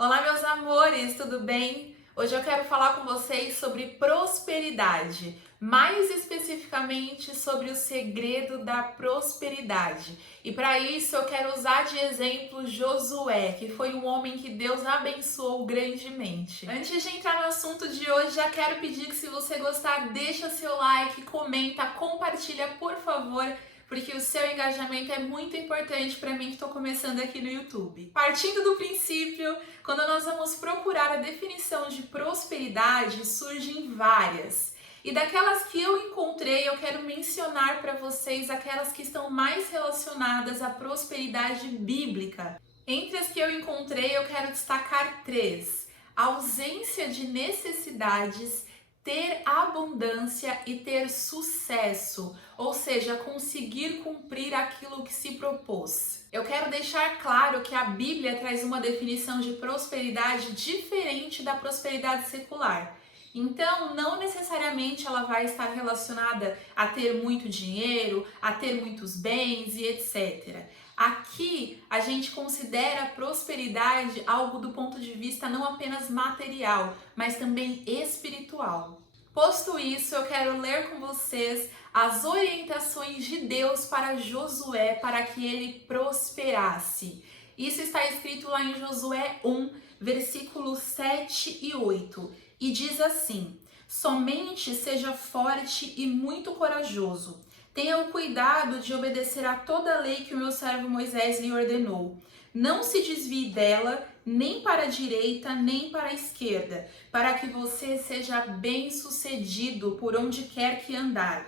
Olá, meus amores, tudo bem? Hoje eu quero falar com vocês sobre prosperidade, mais especificamente sobre o segredo da prosperidade. E para isso eu quero usar de exemplo Josué, que foi um homem que Deus abençoou grandemente. Antes de entrar no assunto de hoje, já quero pedir que se você gostar, deixa seu like, comenta, compartilha, por favor, porque o seu engajamento é muito importante para mim que estou começando aqui no YouTube. Partindo do princípio, quando nós vamos procurar a definição de prosperidade, surgem várias. E daquelas que eu encontrei, eu quero mencionar para vocês aquelas que estão mais relacionadas à prosperidade bíblica. Entre as que eu encontrei, eu quero destacar três: a ausência de necessidades, ter abundância e ter sucesso, ou seja, conseguir cumprir aquilo que se propôs. Eu quero deixar claro que a Bíblia traz uma definição de prosperidade diferente da prosperidade secular. Então, não necessariamente ela vai estar relacionada a ter muito dinheiro, a ter muitos bens e etc. Aqui a gente considera a prosperidade algo do ponto de vista não apenas material, mas também espiritual. Posto isso, eu quero ler com vocês as orientações de Deus para Josué para que ele prosperasse. Isso está escrito lá em Josué 1, versículos 7 e 8, e diz assim: somente seja forte e muito corajoso. Tenha o cuidado de obedecer a toda a lei que o meu servo Moisés lhe ordenou. Não se desvie dela, nem para a direita, nem para a esquerda, para que você seja bem-sucedido por onde quer que andar.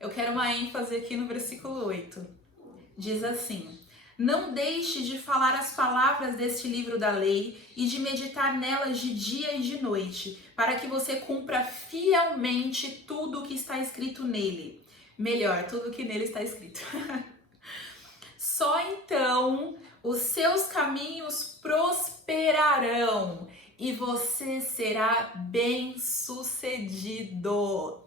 Eu quero uma ênfase aqui no versículo 8. Diz assim: não deixe de falar as palavras deste livro da lei e de meditar nelas de dia e de noite, para que você cumpra fielmente tudo o que está escrito nele. Melhor, tudo que nele está escrito. Só então os seus caminhos prosperarão e você será bem-sucedido.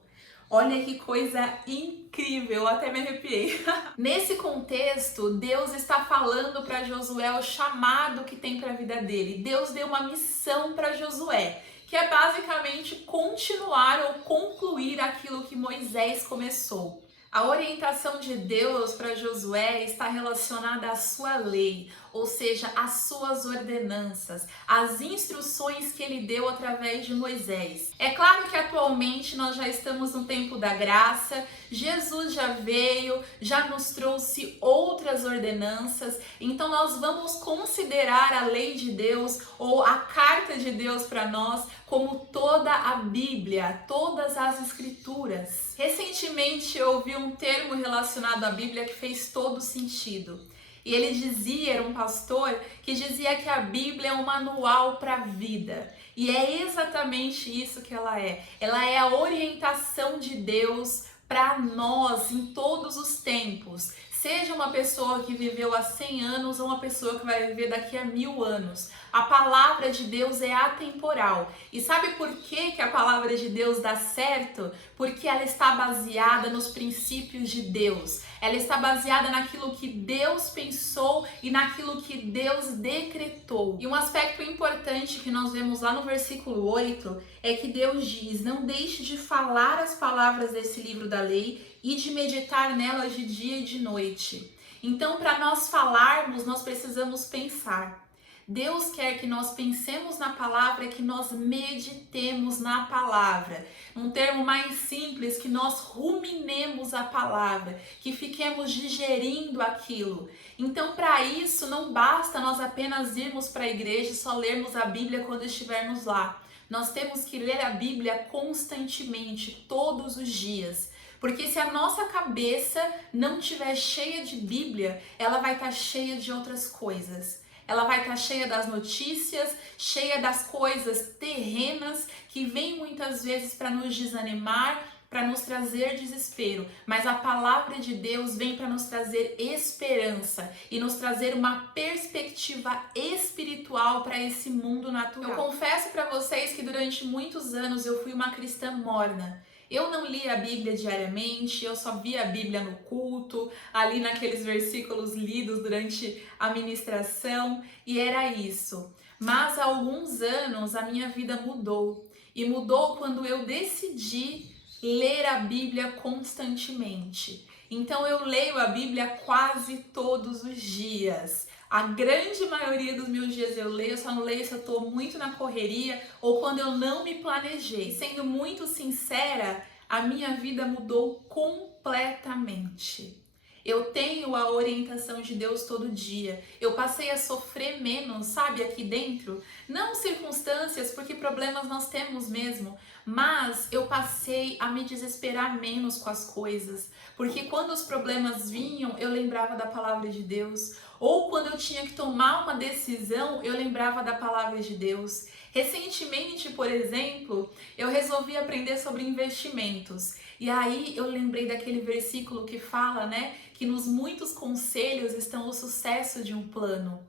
Olha que coisa incrível, até me arrepiei. Nesse contexto, Deus está falando para Josué o chamado que tem para a vida dele. Deus deu uma missão para Josué, que é basicamente continuar ou concluir aquilo que Moisés começou. A orientação de Deus para Josué está relacionada à sua lei, ou seja, às suas ordenanças, às instruções que ele deu através de Moisés. É claro que atualmente nós já estamos no tempo da graça, Jesus já veio, já nos trouxe outras ordenanças, então nós vamos considerar a lei de Deus ou a carta de Deus para nós como toda a Bíblia, todas as escrituras. Recentemente eu ouvi um termo relacionado à Bíblia que fez todo sentido. E ele dizia, era um pastor, que dizia que a Bíblia é um manual para a vida. E é exatamente isso que ela é. Ela é a orientação de Deus para nós em todos os tempos. Seja uma pessoa que viveu há 100 anos ou uma pessoa que vai viver daqui a 1000 anos. A palavra de Deus é atemporal. E sabe por que a palavra de Deus dá certo? Porque ela está baseada nos princípios de Deus. Ela está baseada naquilo que Deus pensou e naquilo que Deus decretou. E um aspecto importante que nós vemos lá no versículo 8 é que Deus diz: não deixe de falar as palavras desse livro da lei e de meditar nelas de dia e de noite. Então, para nós falarmos, nós precisamos pensar. Deus quer que nós pensemos na palavra e que nós meditemos na palavra. Um termo mais simples, que nós ruminemos a palavra, que fiquemos digerindo aquilo. Então, para isso, não basta nós apenas irmos para a igreja e só lermos a Bíblia quando estivermos lá. Nós temos que ler a Bíblia constantemente, todos os dias. Porque se a nossa cabeça não estiver cheia de Bíblia, ela vai estar cheia de outras coisas. Ela vai estar cheia das notícias, cheia das coisas terrenas que vêm muitas vezes para nos desanimar, para nos trazer desespero. Mas a palavra de Deus vem para nos trazer esperança e nos trazer uma perspectiva espiritual para esse mundo natural. Eu confesso para vocês que durante muitos anos eu fui uma cristã morna. Eu não li a Bíblia diariamente, eu só via a Bíblia no culto, ali naqueles versículos lidos durante a ministração, e era isso. Mas há alguns anos a minha vida mudou. E mudou quando eu decidi ler a Bíblia constantemente. Então eu leio a Bíblia quase todos os dias. A grande maioria dos meus dias eu leio, só não leio se eu estou muito na correria ou quando eu não me planejei. Sendo muito sincera, a minha vida mudou completamente. Eu tenho a orientação de Deus todo dia. Eu passei a sofrer menos, sabe, aqui dentro. Não circunstâncias, porque problemas nós temos mesmo, mas eu passei a me desesperar menos com as coisas. Porque quando os problemas vinham, eu lembrava da palavra de Deus. Ou quando eu tinha que tomar uma decisão, eu lembrava da palavra de Deus. Recentemente, por exemplo, eu resolvi aprender sobre investimentos. E aí eu lembrei daquele versículo que fala, né, que nos muitos conselhos estão o sucesso de um plano.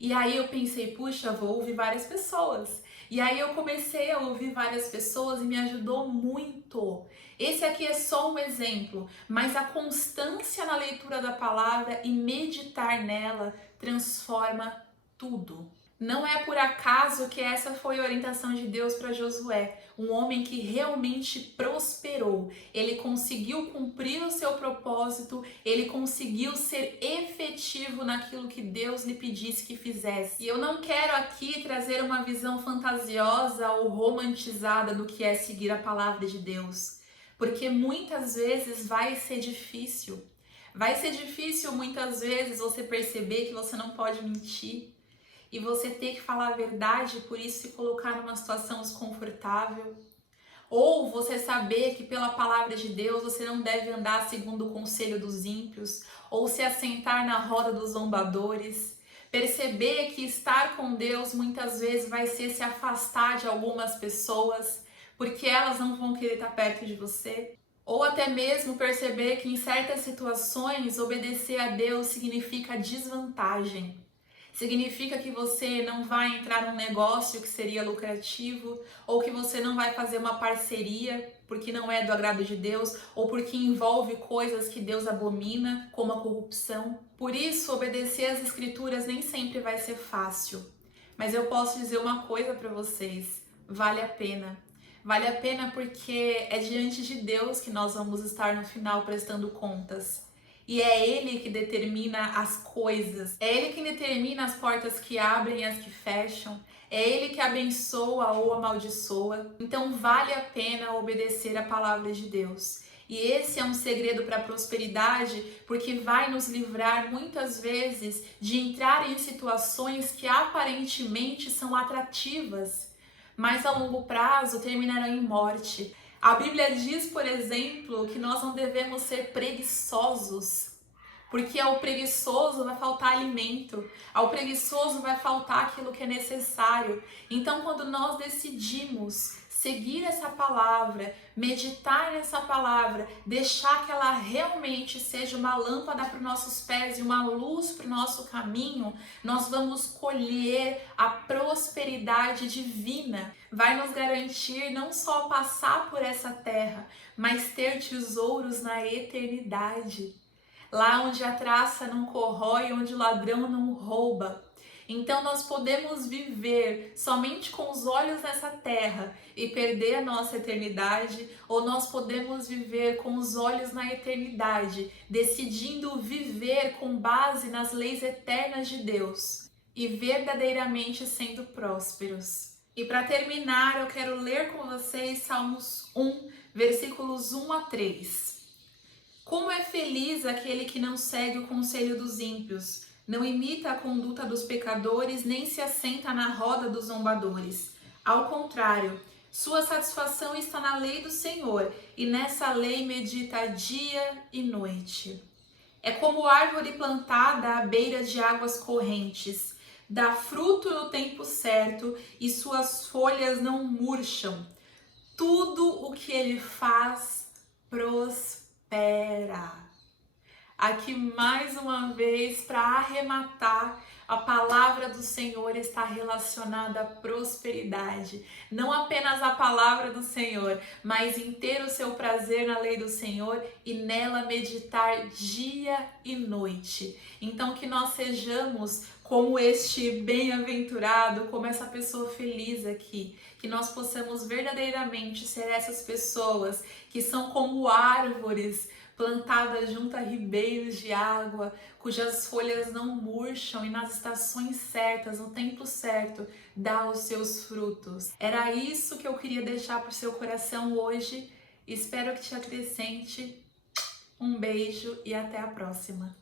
E aí eu pensei, puxa, vou ouvir várias pessoas. E aí eu comecei a ouvir várias pessoas e me ajudou muito. Esse aqui é só um exemplo, mas a constância na leitura da palavra e meditar nela transforma tudo. Não é por acaso que essa foi a orientação de Deus para Josué, um homem que realmente prosperou. Ele conseguiu cumprir o seu propósito, ele conseguiu ser efetivo naquilo que Deus lhe pedisse que fizesse. E eu não quero aqui trazer uma visão fantasiosa ou romantizada do que é seguir a palavra de Deus, porque muitas vezes vai ser difícil. Vai ser difícil muitas vezes você perceber que você não pode mentir. E você ter que falar a verdade, por isso se colocar numa situação desconfortável. Ou você saber que pela palavra de Deus você não deve andar segundo o conselho dos ímpios, ou se assentar na roda dos zombadores. Perceber que estar com Deus muitas vezes vai ser se afastar de algumas pessoas, porque elas não vão querer estar perto de você. Ou até mesmo perceber que em certas situações obedecer a Deus significa desvantagem. Significa que você não vai entrar num negócio que seria lucrativo, ou que você não vai fazer uma parceria porque não é do agrado de Deus, ou porque envolve coisas que Deus abomina, como a corrupção. Por isso, obedecer às Escrituras nem sempre vai ser fácil. Mas eu posso dizer uma coisa para vocês, vale a pena. Vale a pena porque é diante de Deus que nós vamos estar no final prestando contas. E é Ele que determina as coisas, é Ele que determina as portas que abrem e as que fecham, é Ele que abençoa ou amaldiçoa. Então vale a pena obedecer a palavra de Deus. E esse é um segredo para a prosperidade, porque vai nos livrar muitas vezes de entrar em situações que aparentemente são atrativas, mas a longo prazo terminarão em morte. A Bíblia diz, por exemplo, que nós não devemos ser preguiçosos, porque ao preguiçoso vai faltar alimento, ao preguiçoso vai faltar aquilo que é necessário. Então, quando nós decidimos seguir essa palavra, meditar nessa palavra, deixar que ela realmente seja uma lâmpada para os nossos pés e uma luz para o nosso caminho, nós vamos colher a prosperidade divina. Vai nos garantir não só passar por essa terra, mas ter tesouros na eternidade. Lá onde a traça não corrói, onde o ladrão não rouba. Então nós podemos viver somente com os olhos nessa terra e perder a nossa eternidade, ou nós podemos viver com os olhos na eternidade, decidindo viver com base nas leis eternas de Deus e verdadeiramente sendo prósperos. E para terminar, eu quero ler com vocês Salmos 1, versículos 1 a 3. Como é feliz aquele que não segue o conselho dos ímpios, não imita a conduta dos pecadores, nem se assenta na roda dos zombadores. Ao contrário, sua satisfação está na lei do Senhor, e nessa lei medita dia e noite. É como árvore plantada à beira de águas correntes, dá fruto no tempo certo e suas folhas não murcham. Tudo o que ele faz prospera. Aqui mais uma vez, para arrematar, a palavra do Senhor está relacionada à prosperidade. Não apenas a palavra do Senhor, mas em ter o seu prazer na lei do Senhor e nela meditar dia e noite. Então que nós sejamos como este bem-aventurado, como essa pessoa feliz aqui. Que nós possamos verdadeiramente ser essas pessoas que são como árvores plantadas junto a ribeiros de água, cujas folhas não murcham e nas estações certas, no tempo certo, dá os seus frutos. Era isso que eu queria deixar para o seu coração hoje. Espero que te acrescente. Um beijo e até a próxima.